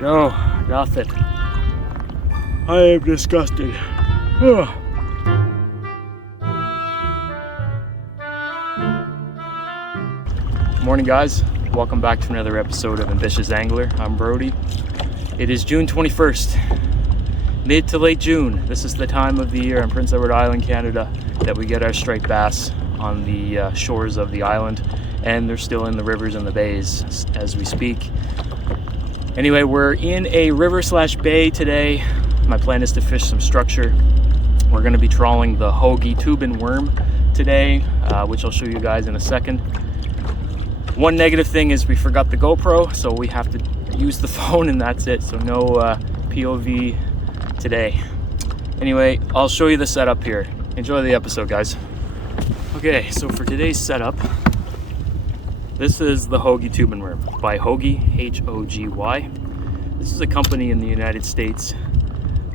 No, nothing. I am disgusted. Ugh. Morning guys, welcome back to another episode of Ambitious Angler. I'm Brody. It is June 21st, mid to late June. This is the time of the year in Prince Edward Island, Canada, that we get our striped bass on the shores of the island, and they're still in the rivers and the bays as we speak. Anyway, we're in a river/bay today. My plan is to fish some structure. We're going to be trawling the Hoagie tube and worm today, which I'll show you guys in a second. One negative thing is we forgot the GoPro, so we have to use the phone and that's it. So no POV today. Anyway, I'll show you the setup here. Enjoy the episode, guys. Okay, so for today's setup, this is the Hoagie tube and worm by Hoagie, H-O-G-Y. This is a company in the United States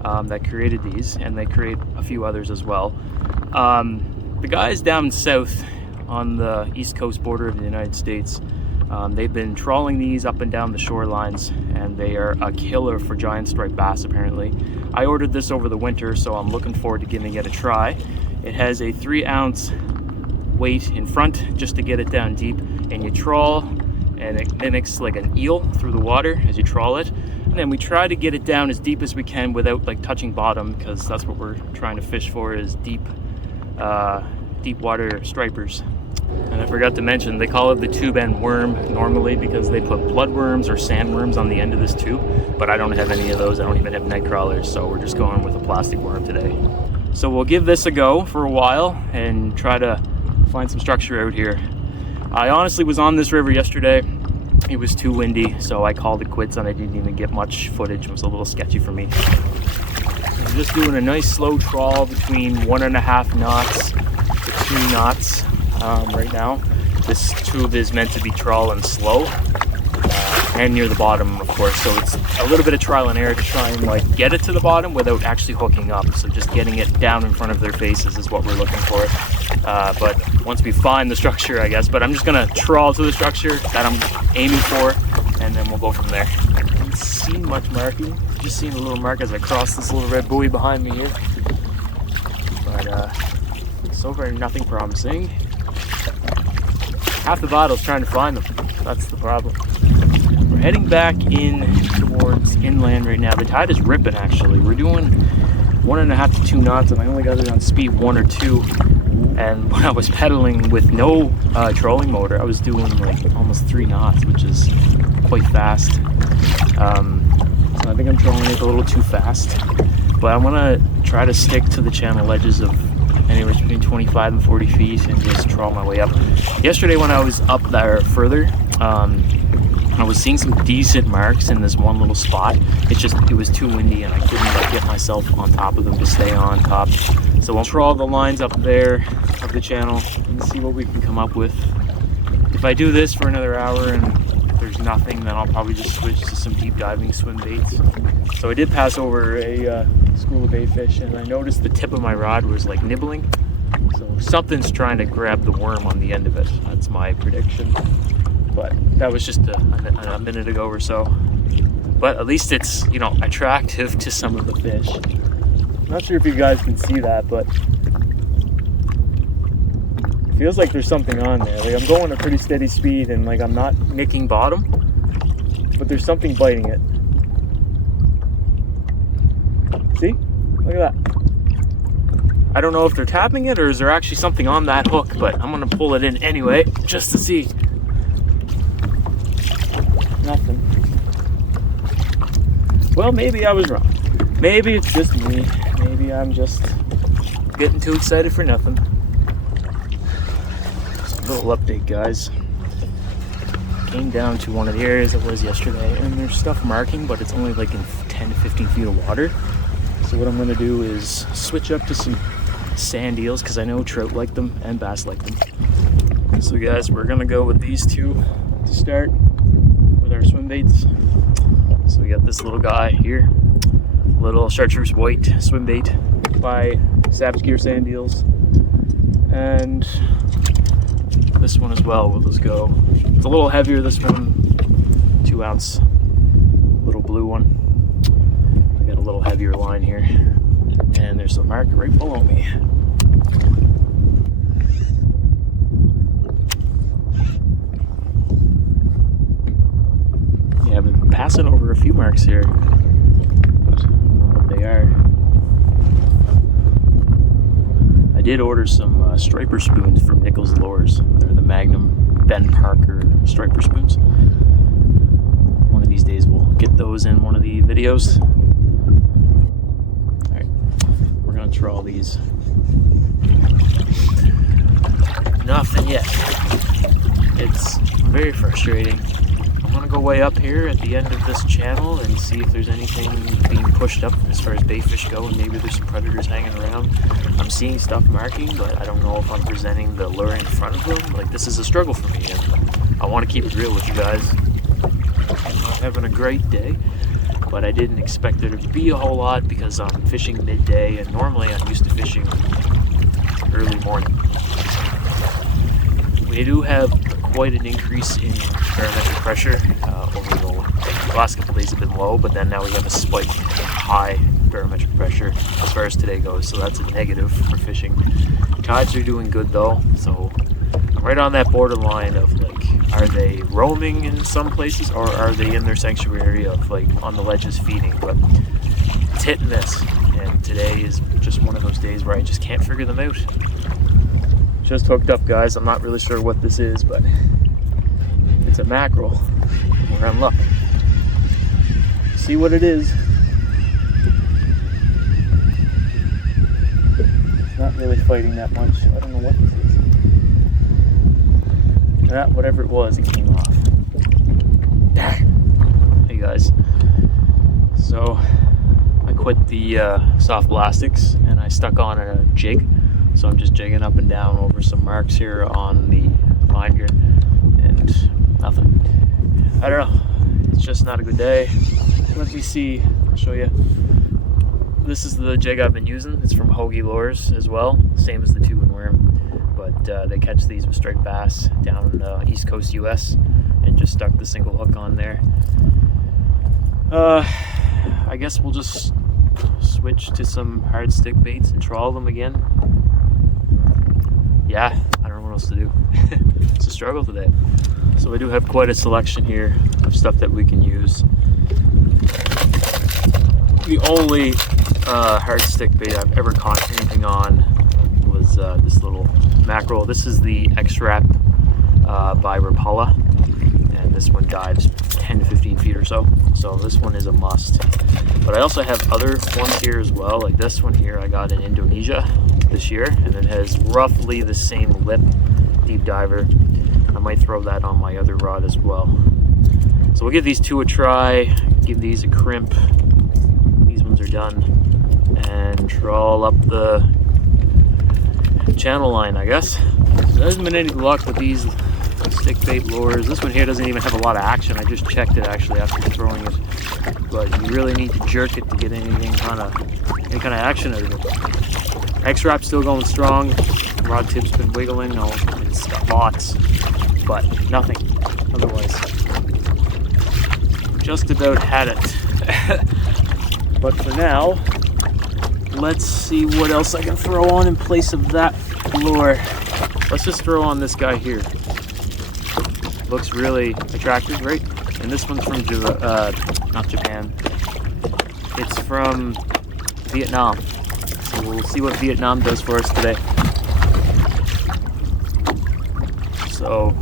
that created these, and they create a few others as well. The guys down south on the east coast border of the United States, they've been trawling these up and down the shorelines, and they are a killer for giant striped bass apparently. I ordered this over the winter, so I'm looking forward to giving it a try. It has a 3-ounce weight in front just to get it down deep, and you trawl and it mimics like an eel through the water as you trawl it, and then we try to get it down as deep as we can without like touching bottom, because that's what we're trying to fish for, is deep water stripers. And I forgot to mention, they call it the tube and worm normally because they put bloodworms or sandworms on the end of this tube, but I don't have any of those. I don't even have night crawlers, so we're just going with a plastic worm today. So we'll give this a go for a while and try to find some structure out here. I honestly was on this river yesterday. It was too windy, so I called it quits and I didn't even get much footage. It was a little sketchy for me. I'm just doing a nice slow trawl between 1.5 knots to 2 knots right now. This tube is meant to be trawling slow and near the bottom, of course, so it's a little bit of trial and error to try and like get it to the bottom without actually hooking up. So just getting it down in front of their faces is what we're looking for. But once we find the structure, I guess, but I'm just gonna trawl to the structure that I'm aiming for, and then we'll go from there. I haven't seen much marking, just seen a little mark as I cross this little red buoy behind me here, but so far nothing promising. Half the battle's trying to find them, that's the problem. We're heading back in towards inland right now. The tide is ripping actually. We're doing 1.5 to 2 knots, and I only got it on speed 1 or 2. And when I was pedaling with no trolling motor, I was doing like almost 3 knots, which is quite fast. So I think I'm trolling it a little too fast. But I want to try to stick to the channel edges of anywhere between 25 and 40 feet and just trawl my way up. Yesterday when I was up there further, I was seeing some decent marks in this one little spot. It was too windy and I couldn't like, get myself on top of them to stay on top. So we'll trawl the lines up there of the channel and see what we can come up with. If I do this for another hour and there's nothing, then I'll probably just switch to some deep diving swim baits. So I did pass over a school of bait fish, and I noticed the tip of my rod was like nibbling. So something's trying to grab the worm on the end of it. That's my prediction. But that was just a minute ago or so. But at least it's, you know, attractive to some of the fish. I'm not sure if you guys can see that, but it feels like there's something on there. Like I'm going at a pretty steady speed and like I'm not nicking bottom, but there's something biting it. See? Look at that. I don't know if they're tapping it or is there actually something on that hook, but I'm gonna pull it in anyway just to see. Nothing. Well, maybe I was wrong. Maybe it's just me. Maybe I'm just getting too excited for nothing. Just a little update, guys. Came down to one of the areas it was yesterday, and there's stuff marking, but it's only like in 10 to 15 feet of water. So what I'm going to do is switch up to some sand eels, because I know trout like them and bass like them. So guys, we're going to go with these two to start with our swim baits. So we got this little guy here, little chartreuse white swim bait by Savage Gear Sand Eels, and this one as well. We'll just go. It's a little heavier, this one, 2 ounce little blue one. I got a little heavier line here. And there's a mark right below me. Yeah, I've been passing over a few marks here, but I don't know what they are. I did order some striper spoons from Nichols Lures. They're the Magnum Ben Parker striper spoons. One of these days we'll get those in one of the videos. Alright, we're gonna trawl these. Nothing yet. It's very frustrating. I'm gonna go way up here at the end of this channel and see if there's anything being pushed up as far as bait fish go, and maybe there's some predators hanging around. I'm seeing stuff marking, but I don't know if I'm presenting the lure in front of them. Like, this is a struggle for me, and I want to keep it real with you guys. I'm not having a great day, but I didn't expect there to be a whole lot because I'm fishing midday, and normally I'm used to fishing early morning. We do have quite an increase in barometric pressure. Over the last couple days have been low, but then now we have a spike in high barometric pressure as far as today goes, so that's a negative for fishing. Tides are doing good though, so I'm right on that borderline of like, are they roaming in some places or are they in their sanctuary of like on the ledges feeding? But it's hit and miss, and today is just one of those days where I just can't figure them out. Just hooked up, guys. I'm not really sure what this is, but it's a mackerel. We're on luck. See what it is. It's not really fighting that much. I don't know what this is. That, whatever it was, it came off. Hey guys. So I quit the soft plastics and I stuck on a jig. So I'm just jigging up and down over some marks here on the binder and nothing. I don't know. It's just not a good day. Let me see. I'll show you. This is the jig I've been using. It's from Hoagie Lures as well. Same as the 2-in-worm. But they catch these with striped bass down East Coast US and just stuck the single hook on there. I guess we'll just switch to some hard stick baits and trawl them again. Yeah, I don't know what else to do. It's a struggle today. So we do have quite a selection here of stuff that we can use. The only hard stick bait I've ever caught anything on was this little mackerel. This is the X-Wrap by Rapala, and this one dives 10 to 15 feet or so. So this one is a must. But I also have other ones here as well, like this one here I got in Indonesia this year, and it has roughly the same lip, deep diver. I might throw that on my other rod as well. So we'll give these two a try, give these a crimp. These ones are done, and trawl up the channel line, I guess. So there hasn't been any luck with these stick bait lures. This one here doesn't even have a lot of action. I just checked it actually after throwing it, but you really need to jerk it to get any kind of action out of it. X-Wrap's still going strong. Rod tip's been wiggling. No, it's got lots, but nothing otherwise. Just about had it. But for now, let's see what else I can throw on in place of that lure. Let's just throw on this guy here. Looks really attractive, right? And this one's from not Japan. It's from Vietnam. So we'll see what Vietnam does for us today. So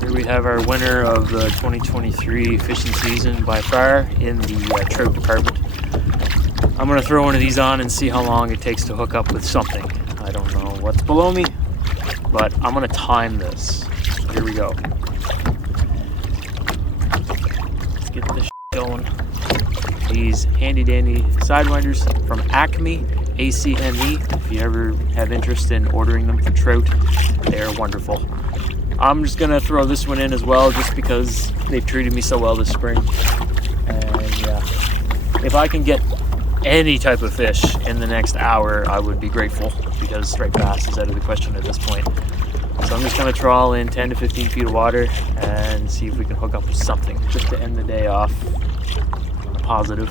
here we have our winner of the 2023 fishing season by far in the trout department. I'm gonna throw one of these on and see how long it takes to hook up with something. I don't know what's below me, but I'm gonna time this. So here we go. Let's get this going. These handy dandy sidewinders from Acme, ACME. If you ever have interest in ordering them for trout, they're wonderful. I'm just gonna throw this one in as well, just because they've treated me so well this spring. And yeah, if I can get any type of fish in the next hour, I would be grateful, because striped bass is out of the question at this point. So I'm just gonna trawl in 10 to 15 feet of water and see if we can hook up with something just to end the day off. positive.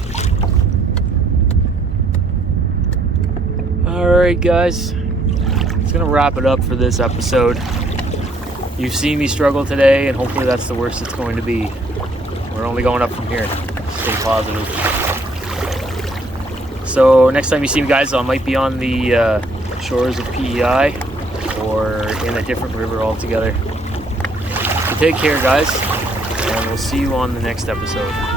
Alright guys, it's gonna wrap it up for this episode. You've seen me struggle today, and hopefully that's the worst it's going to be. We're only going up from here. Stay positive. So next time you see me, guys, I might be on the shores of PEI or in a different river altogether. So take care, guys, and we'll see you on the next episode.